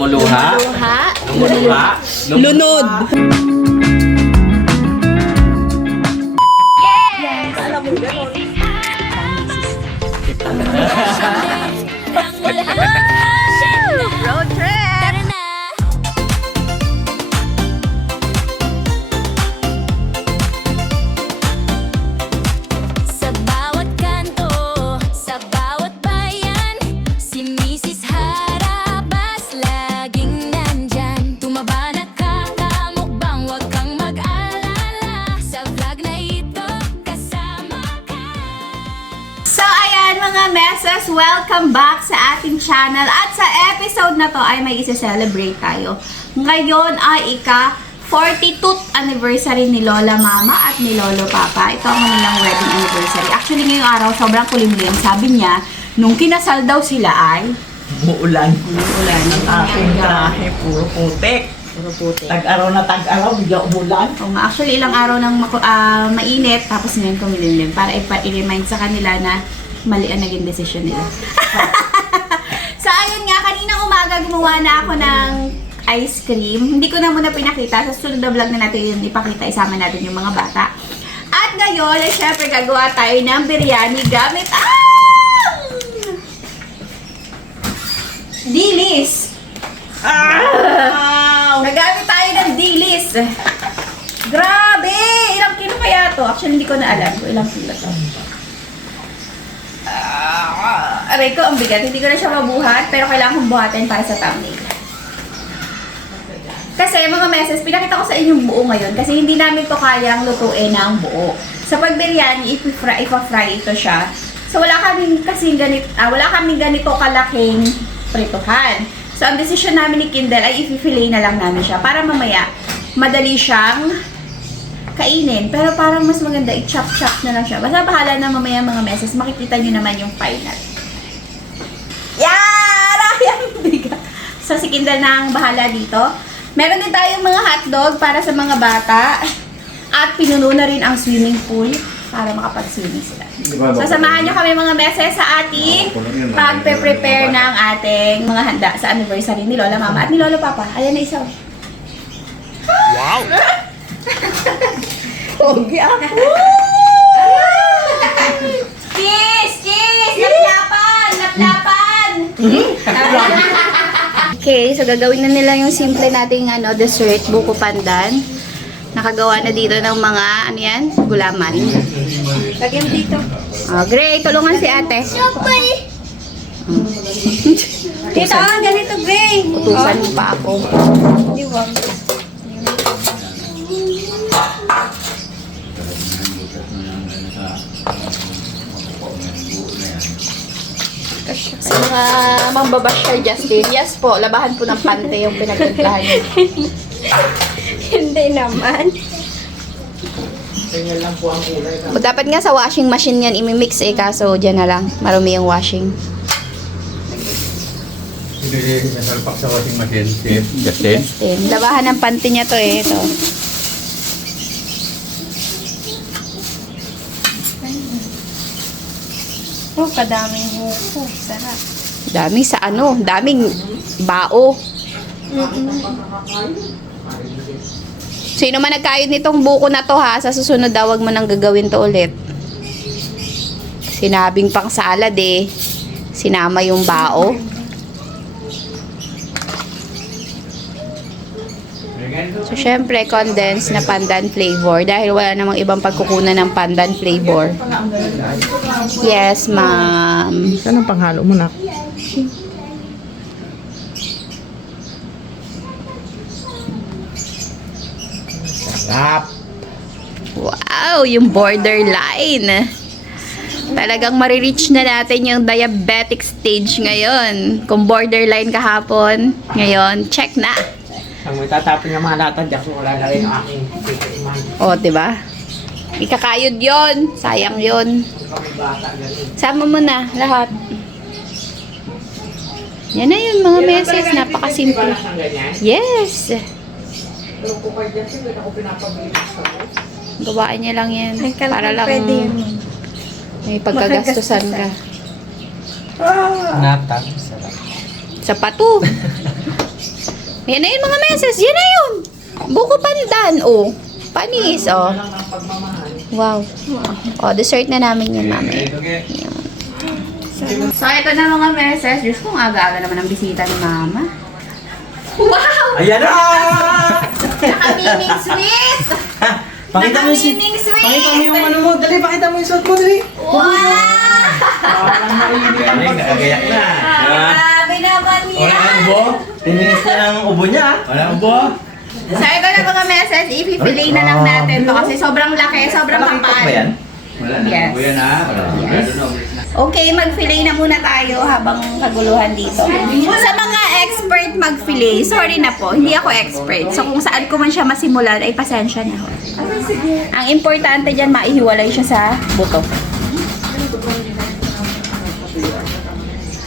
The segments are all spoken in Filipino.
Lumuluha. Lumuluha. Lumuluha. Lunod. Road trip! Sa bawat kanto, sa bawat bayan, si Mrs. Harabas laging nandyan. Tumaba na kakamukbang, huwag kang mag-alala. Sa vlog na ito, kasama ka. So ayan mga meses, welcome back sa ating channel. At sa episode na to ay may isa-celebrate tayo. Ngayon ay ika-42th anniversary ni Lola Mama at ni Lolo Papa. Ito ang kanilang wedding anniversary. Actually ngayong araw sobrang kulimlim. Sabi niya, nung kinasal daw sila ay Umuulan. umuulan. Ang aking trahe, puro putik. Puro puti. Tag-araw na tag-araw, bigla umulan. Oo nga, actually ilang araw nang mainit tapos ngayon kumilimlim para i-remind sa kanila na mali ang naging desisyon nila. So ayun nga, kaninang umaga gumawa na ako ng ice cream. Hindi ko na muna pinakita. Sa sunod na vlog na natin yun ipakita, isama natin yung mga bata. At ngayon ay syempre gagawa tayo ng biryani gamit dilis. Nagamit tayo ng dilis. Grabe! Ilang kilo kaya to? Actually, hindi ko na alam kung ilang kilo to. Aray ko, ang bigat. Hindi ko na siya mabuhat, pero kailangan kong buhatin para sa thumbnail. Kasi mga meses, pinakita ko sa inyong buo ngayon kasi hindi namin to kayang lutuin ng buo. Sa pagbiryani, ipa-fry ito siya. So wala kaming ganito kalaking prituhan. So ang decision namin ni Kindle ay i-fillet na lang namin siya para mamaya madali siyang kainin. Pero parang mas maganda i-chop-chop na lang siya. Basta bahala na mamaya mga meses, makikita nyo naman yung final. Yara! Yung bigat. So si Kindle na ang bahala dito. Meron din tayong mga hotdog para sa mga bata. At pinuno na rin ang swimming pool para makapag-swimming sila. So samahan nyo kami mga meses sa ating pagpe-prepare ng ating mga handa sa anniversary ni Lola Mama at ni Lolo Papa. Ayan na isa. Wow! Pogi ako. Cheese! Cheese! Laplapan! Laplapan! Okay, so gagawin na nila yung simple nating dessert, buko pandan. Nakagawa na dito ng mga, gulaman. Lagyan mo dito. Gray, tulungan si ate. Dito, ganito, Gray. Utusan mo pa ako. Diwang. Sa mga mambabasyar, Justin, yes po, labahan po ng pante yung pinagpuntahan niyo. Hindi naman. Ganyan lang po ang kulay. O, dapat nga sa washing machine yan imimix kaso dyan na lang, marumi yung washing. Hindi nasalpak sa washing machine. Si Justin. Justin, labahan ng pante niya to ito. Oh, kadaming buko. Sarap. Daming daming bao. Sino man nagkayod nitong buko na to ha, sa susunod daw wag mo nang gagawin to ulit. Sinabing pang salad sinama yung bao. So syempre condensed na pandan flavor dahil wala namang ibang pagkukunan ng pandan flavor. Yes, ma'am. Anong panghalo mo na? Sarap. Wow, yung borderline. Talagang marireach na natin yung diabetic stage ngayon. Kung borderline kahapon, ngayon, check na. Ang may tatapin ng mga lata dyan, wala na rin ang aking iman. O, diba? Ikakayod yon, sayang yon. Kami bata ganun. Sama mo na, lahat. Yan na yun, mga meses. Napakasimple. Ang ganyan. Yes! Pero kung kayo dyan, hindi ako pinapabili sa mo. Gawaan niya lang yan. Ay, kalma, Para lang pwede yun. may pagkagastusan ka. Natang sarap. Sa pato. Yan na yun mga meses. Yan na yun. Buko pandan, oh. Panis, oh. Wow. Oh, dessert na namin yun, mami. So, ito na mga meses. Diyos ko, ang aga-aga naman ang bisita ni mama. Wow! Ayan na! Nakamiming sweet! Pakita mo yung suit. Nakamiming sweet! Pakita mo yung ano mo. Dali, pakita mo yung suit mo. Dali. Wow! Galing, nakagayak na. Grabe naman Wala ang yan! ubo? Tininis na ng ubo niya. Wala ang ubo? So, ito na mga meses. I-fillet na lang natin to kasi sobrang laki, sobrang Nakita kapal. ba yan? Wala na. Yes. Ubo yan ha. Yes. Okay, mag-fillet na muna tayo habang kaguluhan dito. Sa mga expert mag-fillet, sorry na po, hindi ako expert. So kung saan ko man siya masimulan, ay pasensya na ho. Ang importante dyan, maihiwalay siya sa buto.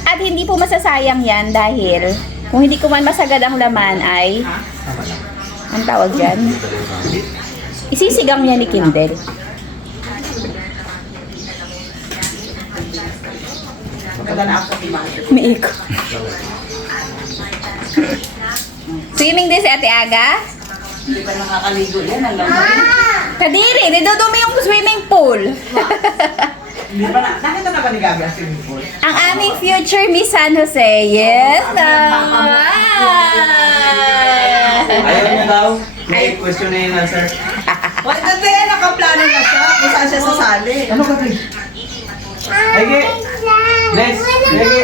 At hindi po masasayang yan dahil kung hindi ko man masagad ang laman ay, ang tawag dyan? Isisigang niya ni Kindle. May iko. Swimming din si Ate Aga? Hindi pa nakakaligo yan. Kadiri, didudumi yung swimming pool. Hindi pa na. Nakita na ba ni Gabi ang swimming pool? Ang aming future Miss San Jose. Yes, Ayaw niya daw. May question na yun, sir. Wala na din, nakaplano na siya kung saan siya sasali. Ano ka, Tay? Ege! Les! Ege!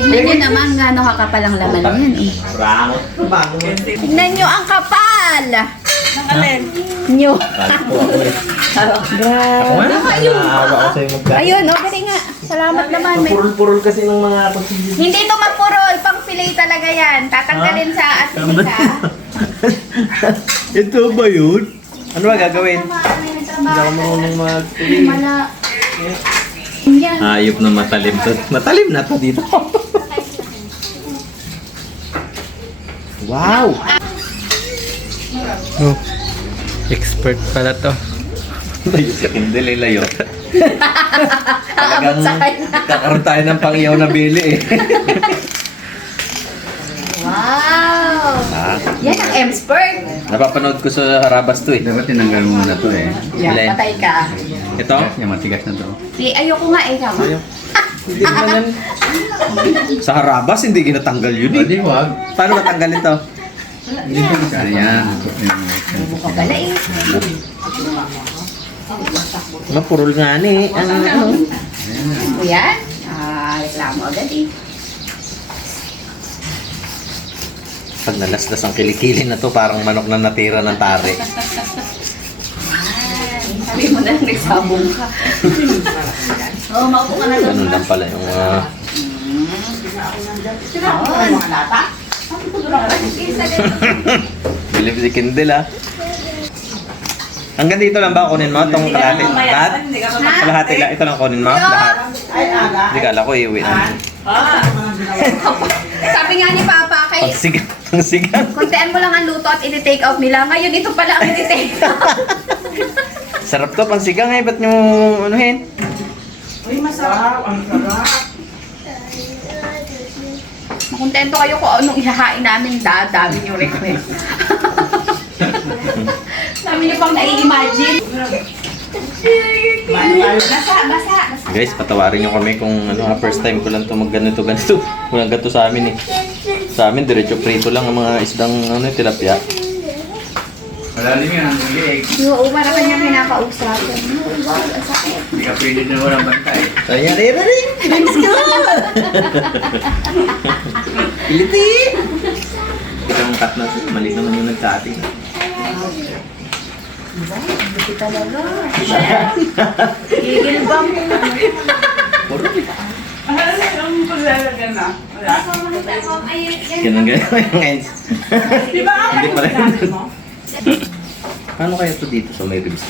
Tingnan nyo naman gaano kakapal ang laman yan. Eh. Rangot. Bago. Tingnan nyo ang kapal. Nang alin? Nyo. Ako eh. Grabe. Ayun. Naawa ko sa'yo magdaan. Ayun, okay nga. Salamat naman. May... Purul-purul kasi ng mga konsilyo. Hindi ito magpurol. Pang fillet talaga yan. Tatanggalin sa atika. Ito ba yun? Ano ba gagawin? Hindi ako marunong mag-tuloy. Yan. Hayop na matalim to. Matalim na to dito. Wow! Oh. Expert pala to. Layo si Kindle, layo. Talagang kakaroon tayo ng pang-iyaw na bili eh. Wow! Yan ang expert. Napapanood ko sa Harabas to eh. Dapat tinanggal mo muna to eh. Alin? Patay ka. Ito? Yung matigas na to. Ayoko nga eh. Kama. Hindi naman yan. Sa Harabas, hindi ginatanggal yun eh. Hindi, wag. Paano matanggalin to? Ayan. Pagkala eh. Mapurol nga ni. Ano? O yan? Reklamo agad eh. Pag nalaslas ang kilikili na to, parang manok na natira ng tari. Sabi mo na lang nagsabong ka. Oo, maupo ka na doon. Ganun lang pala yung Mga lata? bilib si Kindle ah. Hanggang dito lang ba kunin mo? Itong kalahati? Lahat? Kalahati lang. Ito lang kunin mo? Lahat? Ay, aga. Hindi kala ko iuwi na. Sabi nga ni Papa, kay Pangsigang. Pangsigang. kuntian mo lang ang luto at i-take out nila. Ngayon, ito pala ang i-take out. Sarap to, pangsigang eh. Ba't nyo anuhin? Uy, masarap. Ang sarap. Makontento kayo kung anong ihahain namin. Dami yung request. Dami niyo pang nai-imagine. Basa. Guys, patawarin nyo kami kung ano, first time ko lang to ganito. Walang ganito sa amin eh. Sa amin, diretso prito lang ang mga isdang tilapia. Malalim yan ang liig. Oo, para kanya pinakausap. Wow, ang sakit. Hindi ka pwede na walang bantay. Kaya rin. Let's go! Piliti! Itong cut na siya. Mali naman yung nagka-cutting. Hindi talaga. Gigil ba mo? Ganun guys. Di ba Hindi pala yun. mo? Paano kaya ito dito sa may ribs?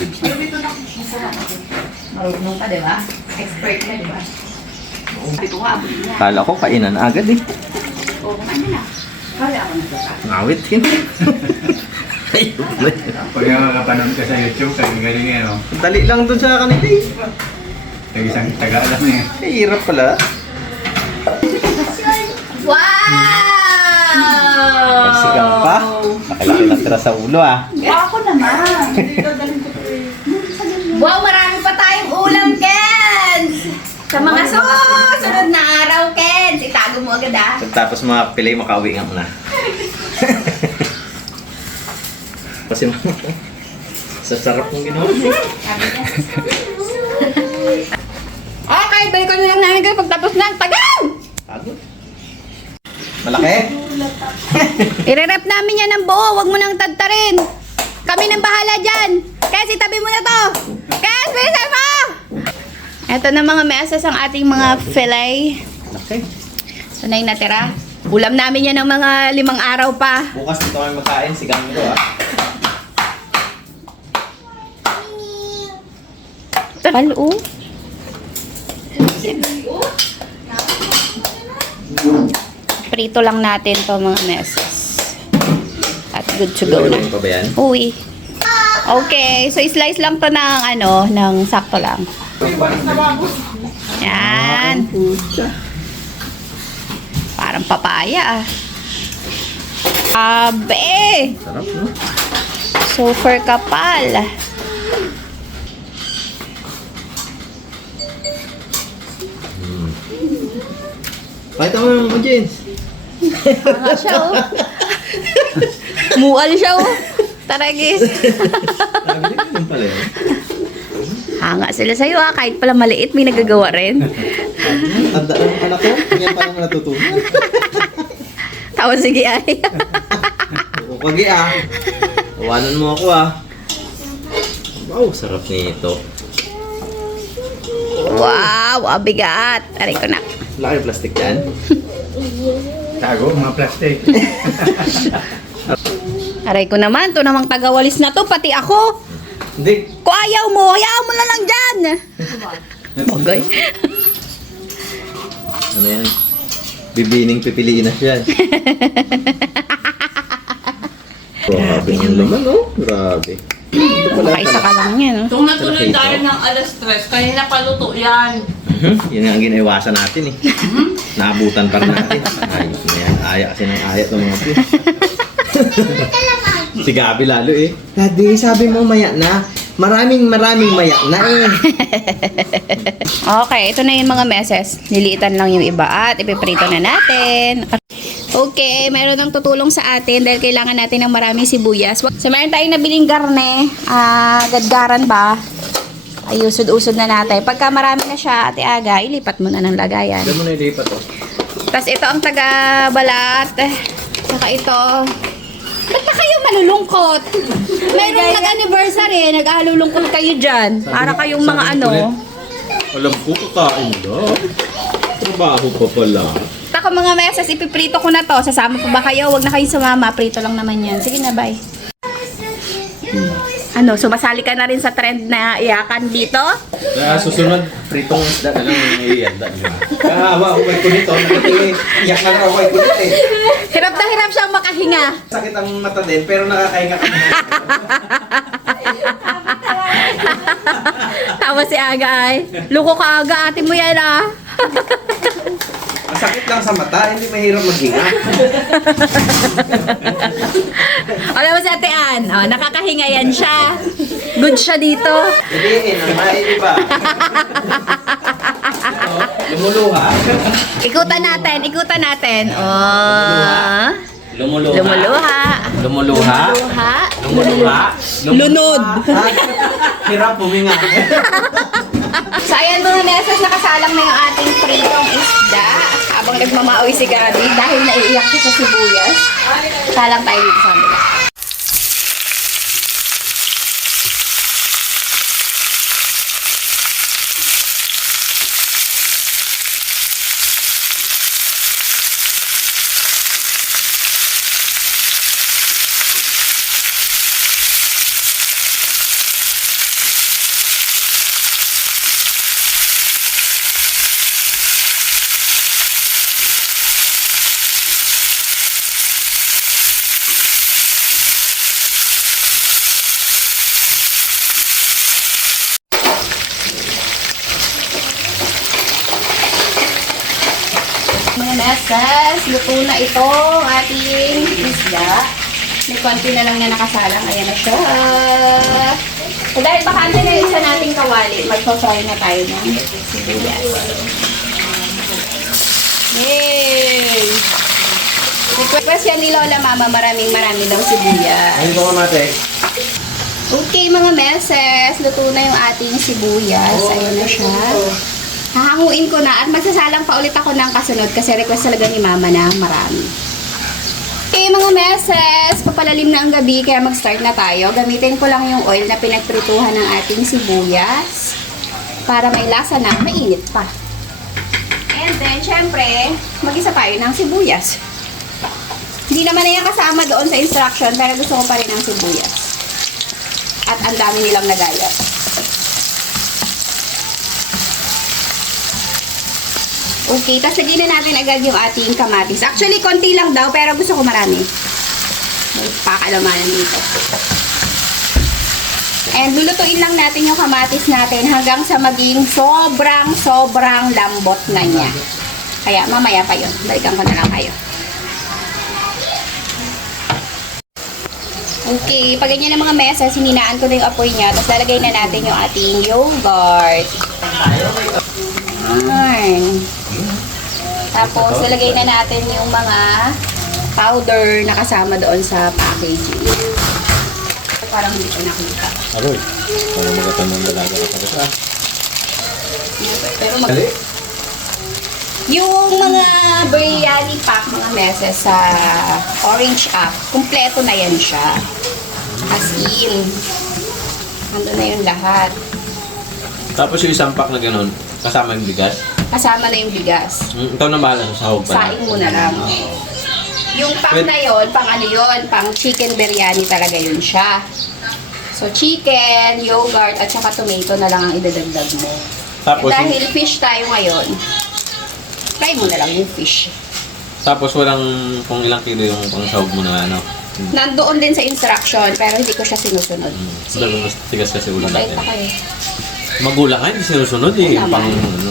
Marunong ka, di ba? Expert ka, di ba? Ito nga, abot niya. Kala ko kainan agad eh. Oo, kumain na. Kaya ako nagkaka. Ngawit yun. Ayun na yun. Pag nakakapanood ka sa YouTube, galing yan o. Dali lang dun sa kanila eh. Nag-isang taga alam eh. Ay, hirap pala. Wow! Laki-laki na tira sa ulo ah. Ako naman. Wow, marami pa tayong ulam, Kens! Sa mga susunod na araw, Kens. Itago mo agad ah. Tapos mga pilay, makauwi nga muna. Kasi sa sarap ng ginawa. Okay, balikan na lang namin kayo pagtapos ng tagal! Pagod. Malaki? I-rep namin yan ng buo, wag mo nang tadtarin. Kami nang bahala dyan. Kasi itabi mo na to. Kes, bilisan mo! Ito na mga mesas ang ating mga fillet. Malaki. Ito na yung natira. Ulam namin yan ng mga 5 araw pa. Bukas dito kami makain, sigang ko ah. Palo. Prito lang natin to mga mesas. At good to go na. Iwan pa ba yan? Uy. Okay, so slice lang to ng ng sakto lang. Yan. Parang papaya ah. Abe! Sarap no? Super kapal. Pakita mo naman mo, James. Nga siya oh. Mual siya oh. Taragis. Yung pala yun. Hanga sila sa'yo ah. Kahit pala maliit, may nagagawa rin. Tanda ang anak ko, yan parang natutunan. Tawa sige ay. Pagi ah. Tawanan mo ako ah. Wow, sarap nito. Wow, abigat. Aray ko na. Laki yung plastic yan. Tago, mga plastic. Aray ko naman. To namang tagawalis na to. Pati ako. Hindi. Kung ayaw mo, hayaan mo na lang dyan. Bagay. Ano yan? Bibining pipiliin na siya. Grabe yung laman oh. Grabe. Ito pala. Kaisa ka lang yan. Oh. Kung natuloy tayo ng alas 3, kanina pa luto yan. Yun ang ginaiwasan natin eh. Naabutan pa rin natin. Ayos na yan. Aya kasi ng aya itong mga ito. Si Gabi lalo eh. Daddy, sabi mo maya na. Maraming maya na eh. Okay, ito na yung mga meses. Liliitan lang yung iba at ipiprito na natin. Okay, meron ng tutulong sa atin dahil kailangan natin ng maraming sibuyas. So, meron tayong nabiling garne. Gadgaran ba? Ay, usod-usod na natin. Pagka marami na siya, Ate Aga, ilipat mo na ng lagayan. Diyan mo na ilipat oh. Tapos ito ang taga-balat. Saka ito. Ba't na kayo malulungkot? Mayroong nag-anniversary, nag-alulungkot kayo dyan. Para kayong mga ano. Alam ko, kakain na. Trabaho pa pala. Tako mga mesas, ipiprito ko na to. Sasama pa ba kayo? Huwag na kayong sumama. Prito lang naman yan. Sige na, bye. Ano, sumasali ka na rin sa trend na iyakan dito? Kaya susunod, pritong isda na lang yung iiyanda niyo. Kaya hawa, umay ko nito. Nakatingin, iyak na umay ko nito eh. Hirap na hirap siyang makahinga. Sakit ang mata din, pero nakakahinga ka. Tawa si Aga ay. Luko ka Aga, ate mo yan ah. Masakit lang sa mata, hindi mahirap maghinga. Alam mo si Ate Ann, oh, nakakahinga yan siya. Good siya dito. Hindi, naman, iba. Lumuluha. Ikutan natin. Oh. Lumuluha. Lumuluha. Lumuluha. Lumuluha. Lumuluha. Lunod. Hirap huminga. So, ayan mga mesas, nakasalang na yung ating pritong isda. Habang nagmamaoy si Gabi, dahil naiiyak siya sa sibuyas. Salang tayo dito sa kanila. Mga mesas, luto na ito ating isda. May konti na lang na nakasalang. Ayan na siya. So, dahil bakante na yung isa nating kawali, magpa-fry na tayo ng sibuyas. Yay! Request yan ni Lola Mama, maraming daw sibuyas. Ayun ko mate. Okay mga meses, luto na yung ating sibuyas. Ayan na siya. Hahanguin ko na at magsasalang pa ulit ako ng kasunod kasi request talaga ni Mama na marami. Okay mga meses, papalalim na ang gabi kaya mag-start na tayo. Gamitin ko lang yung oil na pinagprituhan ng ating sibuyas para may lasa na mainit pa. And then, syempre, mag-isa tayo ng sibuyas. Hindi naman na yan kasama doon sa instruction pero gusto ko pa rin ng sibuyas. At ang dami nilang nagaya. Okay, tapos lagyan na natin agad yung ating kamatis. Actually, konti lang daw, pero gusto ko marami. May pakalamanan dito. And lulutuin lang natin yung kamatis natin hanggang sa maging sobrang lambot na niya. Kaya mamaya pa yun. Balikan ko na lang kayo. Okay, pag ganyan ng mga mesas, hininaan ko na yung apoy niya. Tapos lalagay na natin yung ating yogurt. Ayan. Tapos, lalagay na natin yung mga powder na kasama doon sa packaging. Parang hindi ko nakita. Aroy. Parang magatamang dalaga ka pa. Pero yung mga biryani pack, mga meses sa Orange app, kumpleto na yan siya. As in, nandun na yung lahat. Tapos yung isang pack na ganun, kasama yung bigas. Kasama na yung bigas. Ikaw na bahala sa sahog pa. Saing mo na lang. Yung pack na yon, pang ano yun, pang chicken biryani talaga yun siya. So, chicken, yogurt, at saka tomato na lang ang idadagdag mo. Tapos, Dahil fish tayo ngayon, fry mo na lang yung fish. tapos walang kung ilang kilo yung pang sahog mo na ano. Nandoon din sa instruction, pero hindi ko siya sinusunod. Dahil mas tigas kasi ulo Mabait natin. ako eh. Magulang ka, hindi sinusunod eh. Oo Pang, naman. ano,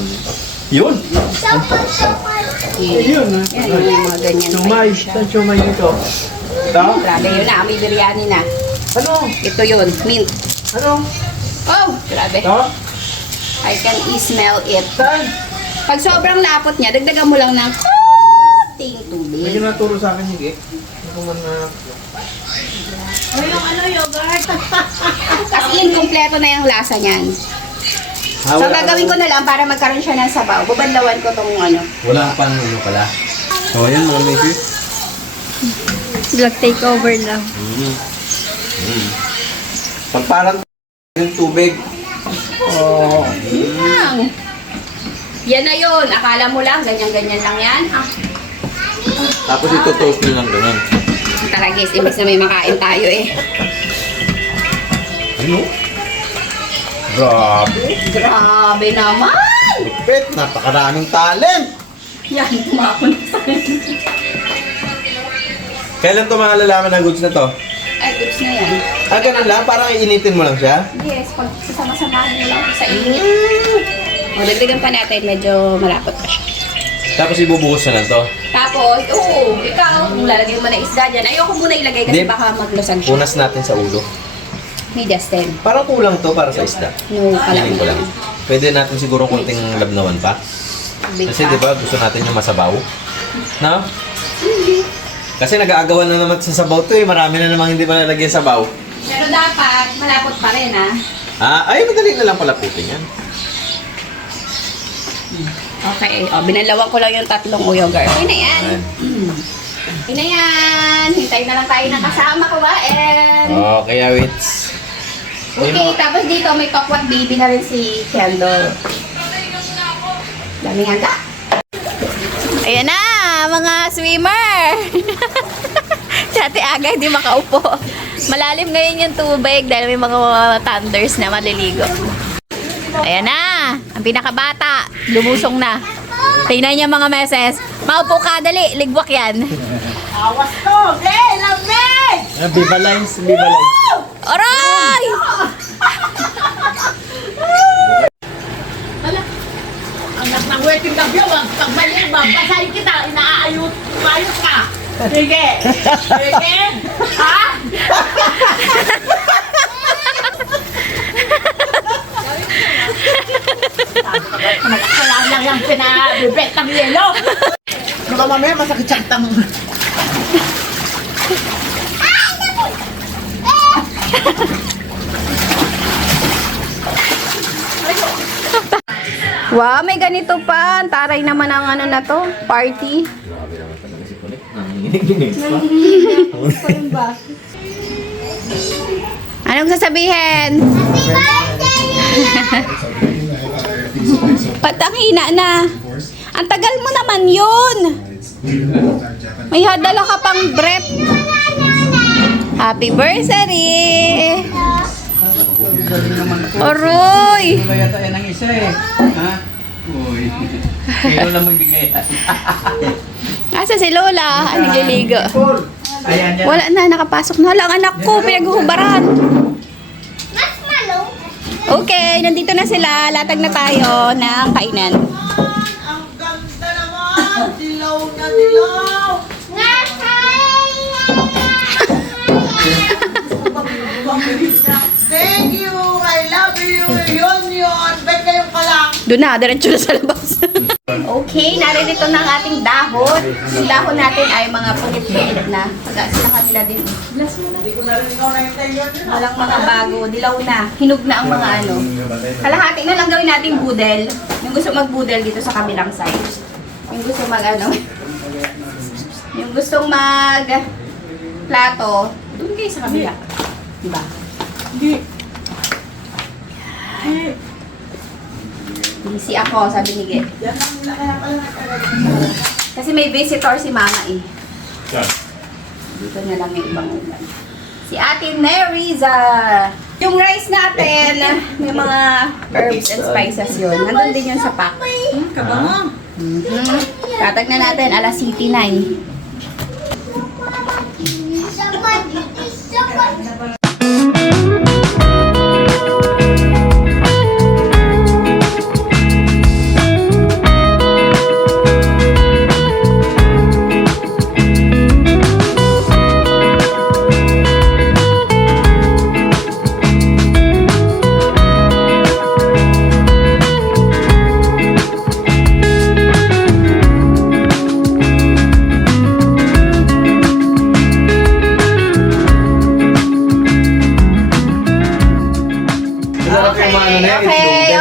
yun! Yan, yung mga ganyan pa yun siya. siomay nito? Ito? Grabe yun na, may biryani na. Ano? Ito yun, mint. Ano? Oh, grabe. Ito? I can smell it. Saan? Pag sobrang lapot niya, dagdagan mo lang ng konting May tubig. naturo sa akin, hindi. Ako man na... As in, kumpleto na yung lasa niyan. So, gagawin ko na lang para magkaroon siya ng sabaw. Bubanlawan ko tong ano. Wala pang ano pala. So, ayan mga misis. Vlog takeover lang. Pag parang yung tubig. Oh. Yan. Yan na yun. Akala mo lang, ganyan-ganyan lang yan. Ah, Tapos ito toast nyo lang ganun. tara guys, imbis na may makain tayo eh. Ano? Grabe. Grabe naman! Lupit. Napakaraming talent. Yan, kumapon sa Kailan ito malalaman na goods na to? Ay, goods na yan. Ah, ganun lang? Parang iinitin mo lang siya? Yes, pag sasama-samahin mo lang sa init. O, dagdagan pa natin, medyo malapot pa siya. Tapos ibubuhos na lang to? Tapos, oo, ikaw, kung lalagyan mo na isda dyan, ayoko muna ilagay kasi Hindi. baka maglusan siya. Punas natin sa ulo. Ni Justin. Parang kulang to para sa isda. No, pala Hindi ko lang. Pwede natin siguro konting labnawan pa. Kasi di ba gusto natin yung masabaw? No? Kasi nag-aagawan na naman sa sabaw to eh. Marami na namang hindi malalagyan sabaw. Pero dapat, malapot pa rin ha. Ay, madali na lang pala putin yan. Okay, o, binalawan ko lang yung tatlong yogurt. Okay na yan. Ayan. Okay na yan. Hintay na lang tayo ng kasama kumain. Okay, Awits. Okay, tapos dito may tokwat baby na rin si Kendall. Daming handa. Ayan na, mga swimmer! Dati aga hindi makaupo. Malalim ngayon yung tubig dahil may mga thunders na maliligo. Ayan na, ang pinakabata, lumusong na. Tingnan niya mga meses. Maupo ka, dali, ligwak yan. Awas to! Eh, lamig! Viva Lines, Viva Lines. Aray! Anak ng waiting na view, pag mali, babasahin kita, inaayos ka. Sige! Sige! Ha? pinabibet ng yelo. Baka mamaya masakit sa tang. Wow, may ganito pa. Taray naman ang ano na to. Party. Grabe naman talaga si Kulit. Nanginginig pa. Anong sasabihin? Patangina na. Ang tagal mo naman yun. May hadala ka pang brief. Happy birthday! Oroy! Wala yata yan ang isa eh. Ha? Uy. Kaya lang magbigay. Asa si Lola? Nagliligo. Ayan yan. Wala na, nakapasok na. Wala ang anak ko, pinaghuhubaran. Okay, nandito na sila. Latag na tayo ng kainan. Ang ganda naman! Dilaw na dilaw! Thank you! I love you! Yun! Bet kayo pa lang! Doon na, diretso na sa labas. Okay, naririto na ang ating dahon. Yung dahon natin ay mga pungit-pungit na. Pag-aas na kanila din. Bless mo na. Hindi ko na rin ikaw na-intayon. Walang mga bago, dilaw na. Hinog na ang mga ano. Kalahati na lang gawin natin budel. Yung gusto mag-budel dito sa kabilang side. Yung gusto mag ano. Yung gustong mag plato, doon kayo sa kabila. Diba? Hindi. Busy ako, sabi ni Ge. Yan ang kaya pala nagkaroon. Kasi may visitor si Mama eh. Dito na lang yung ibang ulan. Si Ate Neriza. Yung rice natin, may mga herbs and spices yun. Nandun din yun sa pack. Kabango. Tatag na natin, alas City 9.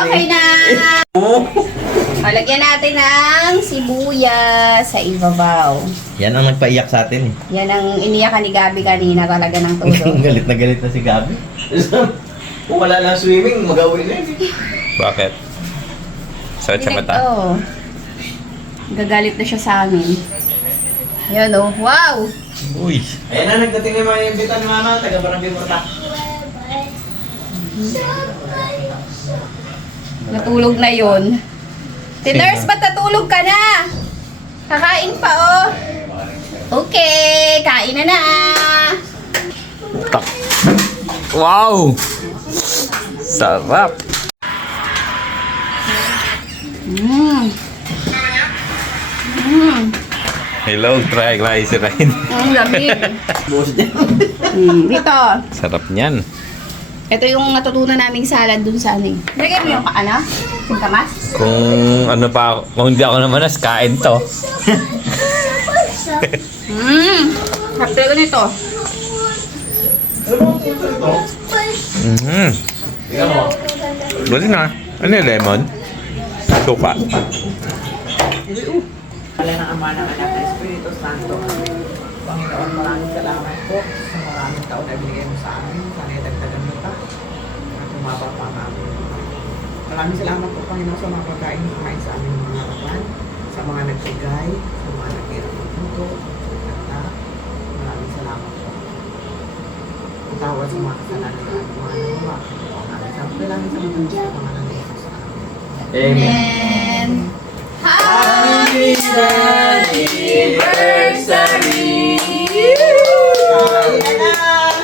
Okay na. O, lagyan natin ng sibuyas sa ibabaw. Yan ang nagpaiyak sa atin eh. Yan ang iniyakan ni Gabi kanina talaga ng todo. Galit na si Gabi. Kung wala lang swimming, mag-awin na eh. Bakit? Sakit sa mata? Oo. Gagalit na siya sa amin. Yan o. Wow! Uy. Ayan na, nagdating na yung mga imbitan ni Mama, taga Barangay Murta. Natulog na yun. Tiners, ba't natulog ka na? Kakain pa oh. Okay, kain na na. Wow! Sarap! Hello, triglyceride. Ang lamig. Dito. Sarap niyan. Ito yung natutunan naming salad dun sa ano. Lagyan mo yung ano? Sintamas? Kung ano pa, kung hindi ako namanas, kain to. Sarap talaga nito. Tingnan mo. Buti na. Ano yung lemon? Suka. Wala ng Ama ng Anak ng Espiritu Santo. Panginoon, maraming salamat po sa maraming taon na binigay mo sa amin. Sana idagdagan mo pa at umaba pa ang amin. Maraming salamat po, Panginoon, sa mga pagkain na kumain sa aming mga harapan, sa mga nagbigay, sa mga naghirap ng puto, at maraming salamat po. Ang tawad sa mga kasalanan na mga nagawa. Maraming salamat lang sa mga Diyos sa mga nangyayos sa amin. And Happy anniversary!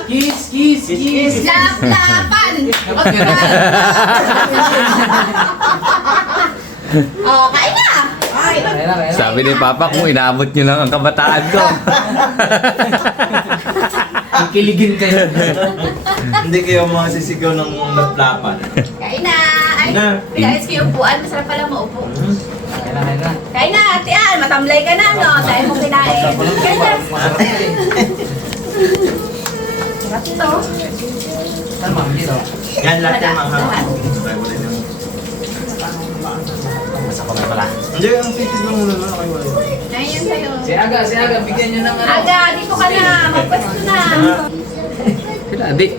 Kiss, kiss, kiss! Lap-lapan! Oh, kain na! Sabi ni Papa, kung inaabot nyo lang ang kabataan ko. Kiligin kayo. Hindi kayo mga sisigaw ng laplapan. Kain na! Ay, Na. pinayos ko yung upuan. Masarap pala maupo. Kailangan na. Kain na, Ate Ann. Matamlay ka na, no? Dahil mo kinain. Kain na. Sarap ito. Saan ma'am? Dito. Yan lahat yung mga Lahat. Mas ako na pala. Hindi, ang titis lang muna na kayo. Ayun sa'yo. Si Aga, bigyan nyo ng ano. Aga, dito ka na. Magpwesto na. Sila, adik.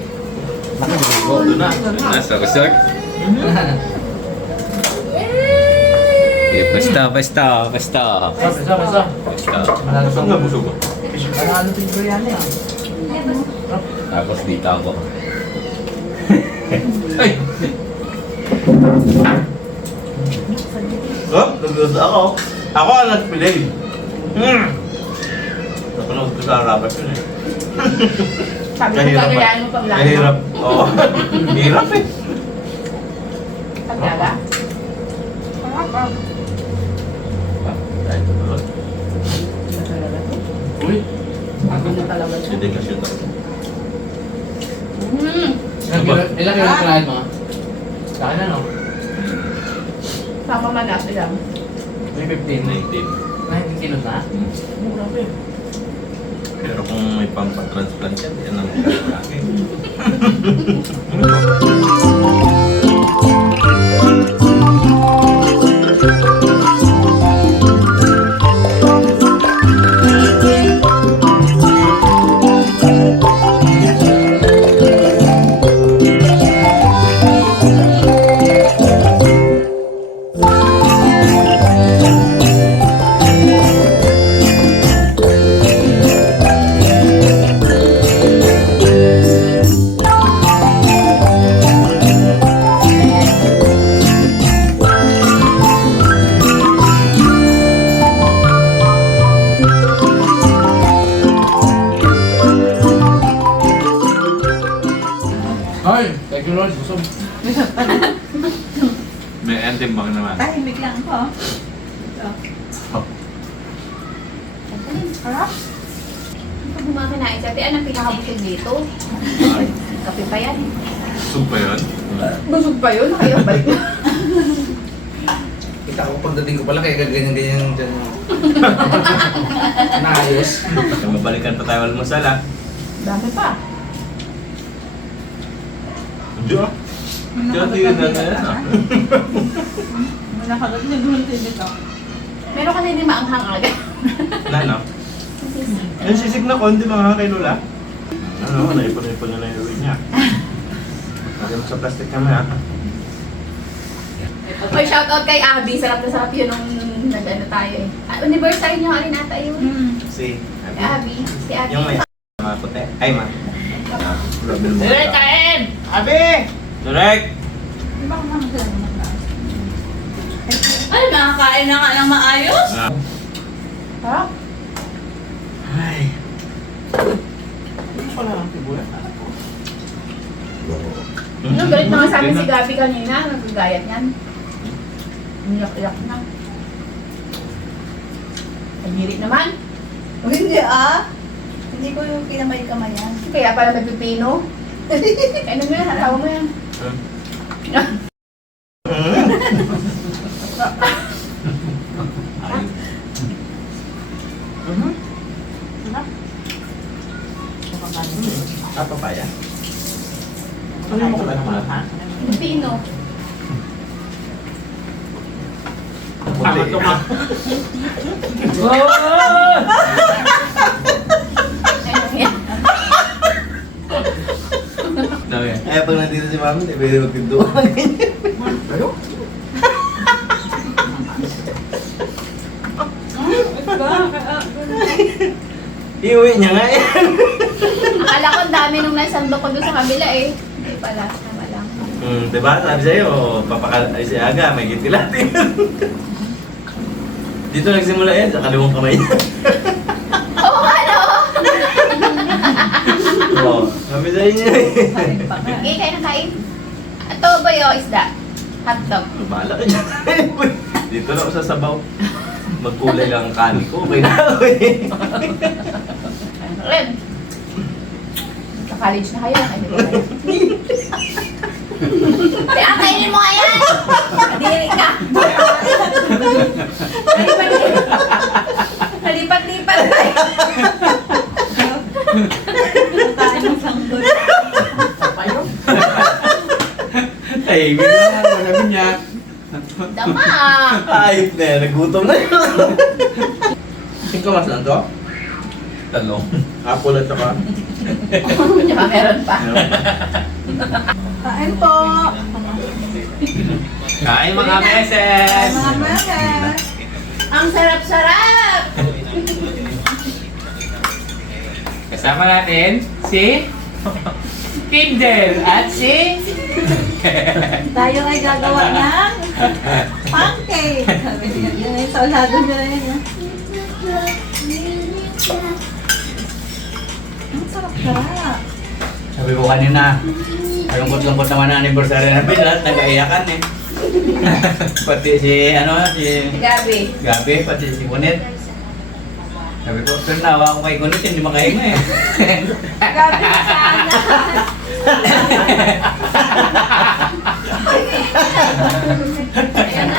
Doon na. Nasa resort. Basta. Basta. Saan nga busog ko? Ano ito yung biryani ah? Tapos dito ako. Ay! Oh, nagluto ako. Ako ang nagpilay. Napanood ko sa harapan yun eh. Sabi ko, Mahirap kailangan mo pag Mahirap. Oo. Hirap eh. Pag-aga? Dahil ito doon. Uy! Ako na talaga siya. Hindi kasi ito. Ilang kilo kinain mo? Sa akin ano? Sama man natin lang. May 15. 19 kilos na? Mura pa eh. Pero kung may pampatransplant yan, yan ang malaki. Ay! Thank you Lord, busog. May antimbang naman. Tahimik lang ko. Harap. Pag kumakinain sa Ate Ann, ang pinakabusog dito. Kape pa yan. Soup pa yun? Busog pa yun? Kaya balik na. Kita ko pagdating ko pala kaya ganyan-ganyan dyan. Naayos. Mabalikan pa tayo almusal ah. Dami pa. Hindi ah. Kaya yun na yan ah. Meron kasi hindi maanghang agad. Ano? Yung sisig na konti mga kay Lola. Ano, naipon-ipon na yung uwi niya. Lagyan mo sa plastic kami ah. Oy, shoutout kay Abby. Sarap na sarap yun nung nag-ano tayo eh. Anniversary niya rin ata yun. Si Si Abby. Si Abby. Yung may mga puti. Ay, ma. Grabe mo. Direk, kain! Abi! Direct! Ay, nakakain na nga ng maayos. Ah. Ha? Ay. Ano pala ang tibulan? Ano, galit na nga sa amin si Gabi kanina. Nagagayat niyan. Iyak-iyak na. Paghirit naman. O hindi ah. Hindi ko yung kinamay-kamay yan. Kaya pala nagpipino. Ano mo yan? Hatawa mo yan. Ah, papaya? Ano yung makulat mo ha? Pino. Ah, ito ka. Eh, pag nandito si Mami, di pwede magpintuan ng ganyan. Ano? Iuwi niya nga yan. Akala ko ang dami nung nasando ko doon sa kabila eh. Hindi pala. Tama lang. Diba? Sabi sa'yo, ay si Aga, may gitilati. Dito nagsimula yan, sa kaliwang kamay niya. Oo, ano? Oo, sabi sa inyo eh. Okay, kain na kain. Ito ba yung isda? Hotdog. Bahala ka dyan. Dito na ako sa sabaw. Magkulay lang ang kanin ko, okay na ako eh. Ren. Sa college na kayo. Ay, di ba kayo? Kaya kainin mo nga yan! Kadiri ka! Halipat-lipat ka! Kain ng sanggol. Ay, wala namin niya. Dama! Ay, nagutom na yun. 5 mas lang to? Talong. Apple at saka. Tsaka meron pa. Kain po. Kain mga meses! Mga meses. Ang sarap-sarap! Kasama natin si Kindle at si Tayo ay gagawa ng pancake. Sabi niya, yun, sa ulado niya na yun. Ang sarap-sarap. Sabi ko kanina, malungkot-lungkot naman ang anniversary na lahat, nag-aiyakan eh. Pati si Gabi. Gabi, pati si Kunet. Sabi ko, pero nawa ko kay Kunet, hindi makahinga eh. Gabi na sana. Ayan na.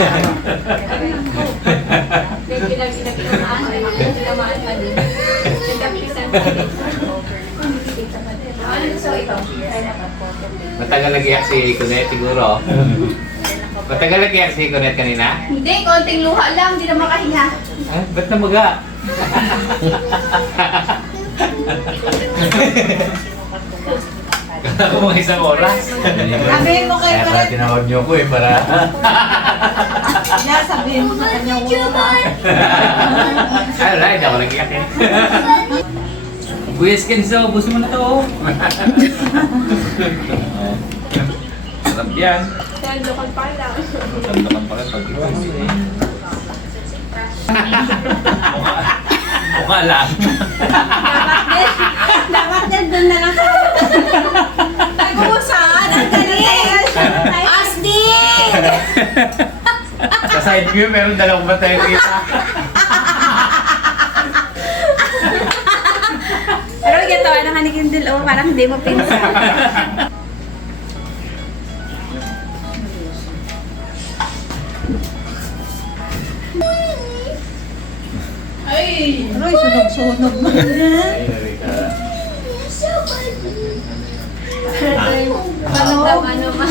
Tinamaan ka din. Nagkapisan ka din. Ano gusto ito? Matagal nag-iyak si Kunet siguro. Matagal nag-iyak si Kunet kanina? Hindi, konting luha lang. Hindi na makahinga. Ah, ba't namaga? Kala ko mga isang oras. Sabihin mo kay Kaya pala Kuret. tinawag niyo ko eh, para... Yeah, sabihin mo sa kanya wala. Ay, wala, hindi ako nag-iyak eh. Kuya Skenzo, busin mo na to. Oh. Sarap yan. Tandokan pa lang. Tandakan pala pag ito. Mukha lang. Dapat din doon na lang sa nag-uusaan. Ang galing. Asdin! Sa side view, meron dalawang batay kita. Pero gatawa na ka ni Kindle, oh, parang hindi mo pinsan. Ay! Aroy, sunog-sunog mo yan. Ano ma?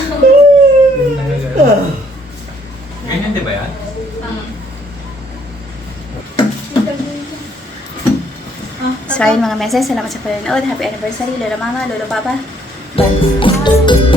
Ganyan, di ba yan? So ayun mga meses, salamat sa panonood. Happy anniversary, Lola Mama, Lolo Papa. Bye!